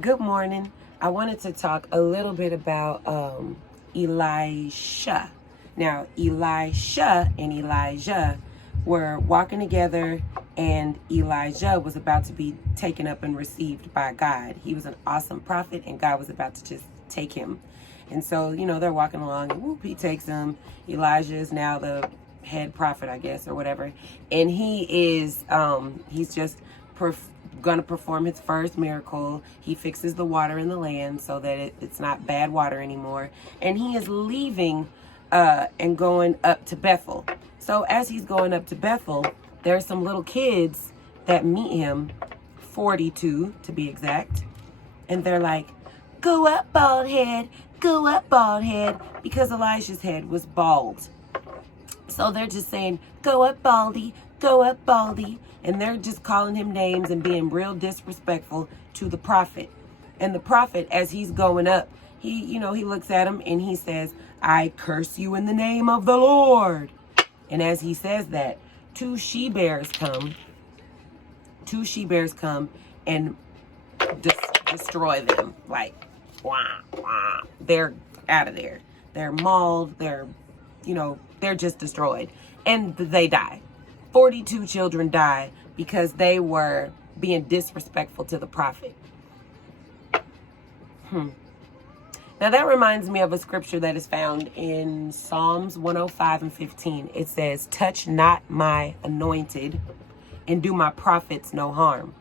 Good morning. I wanted to talk a little bit about Elisha. Now, Elisha and Elijah were walking together, and Elijah was about to be taken up and received by God. He was an awesome prophet, and God was about to just take him. And so, they're walking along, and whoop, he takes him. Elijah is now the head prophet, I guess, or whatever. And he is, he's just going to perform his first miracle. He fixes the water in the land so that it's not bad water anymore. And he is leaving and going up to Bethel. So as he's going up to Bethel, there's some little kids that meet him, 42 to be exact. And they're like, "Go up, bald head. Go up, bald head." Because Elisha's head was bald. So they're just saying, "Go up, baldy. Go up, baldy." And they're just calling him names and being real disrespectful to the prophet. And the prophet, as he's going up, he looks at him and he says, "I curse you in the name of the Lord." And as he says that, two she-bears come and destroy them. Like, wah, wah. They're out of there. They're mauled. They're just destroyed. And they die. 42 children die because they were being disrespectful to the prophet. Now that reminds me of a scripture that is found in Psalms 105 and 15. It says, "Touch not my anointed and do my prophets no harm."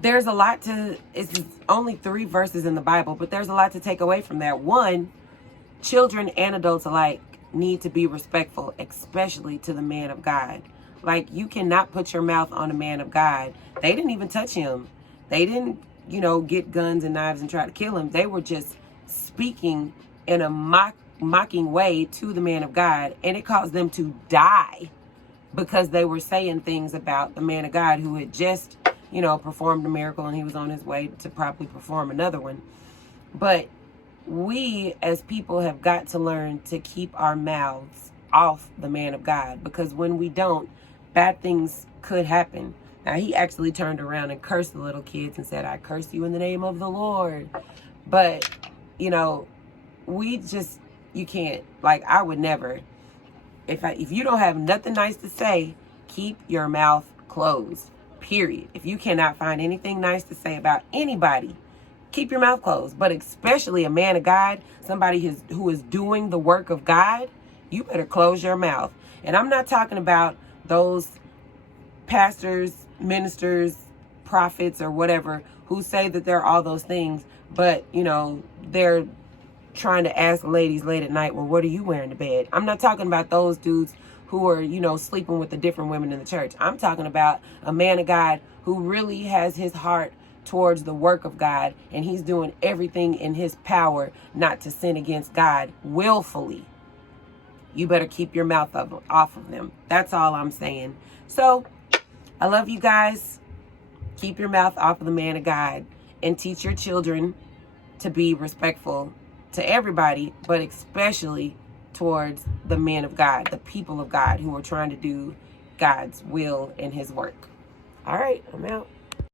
There's a lot it's only 3 verses in the Bible, but there's a lot to take away from that. One, children and adults alike need to be respectful, especially to the man of God. Like, you cannot put your mouth on a man of God. They didn't even touch him. They didn't, get guns and knives and try to kill him. They were just speaking in a mocking way to the man of God, and it caused them to die because they were saying things about the man of God who had just, performed a miracle, and he was on his way to probably perform another one. But we as people have got to learn to keep our mouths off the man of God, because when we don't, bad things could happen. Now, he actually turned around and cursed the little kids and said, "I curse you in the name of the Lord." But, you can't, I would never, if you don't have nothing nice to say, keep your mouth closed, period. If you cannot find anything nice to say about anybody, keep your mouth closed. But especially a man of God, somebody who is doing the work of God, you better close your mouth. And I'm not talking about those pastors, ministers, prophets, or whatever, who say that they're all those things, but, they're trying to ask ladies late at night, "Well, what are you wearing to bed?" I'm not talking about those dudes who are, sleeping with the different women in the church. I'm talking about a man of God who really has his heart towards the work of God, and he's doing everything in his power not to sin against God willfully. You better keep your mouth off of them. That's all I'm saying. So, I love you guys. Keep your mouth off of the man of God, and teach your children to be respectful to everybody, but especially towards the men of God, the people of God who are trying to do God's will and his work. All right, I'm out.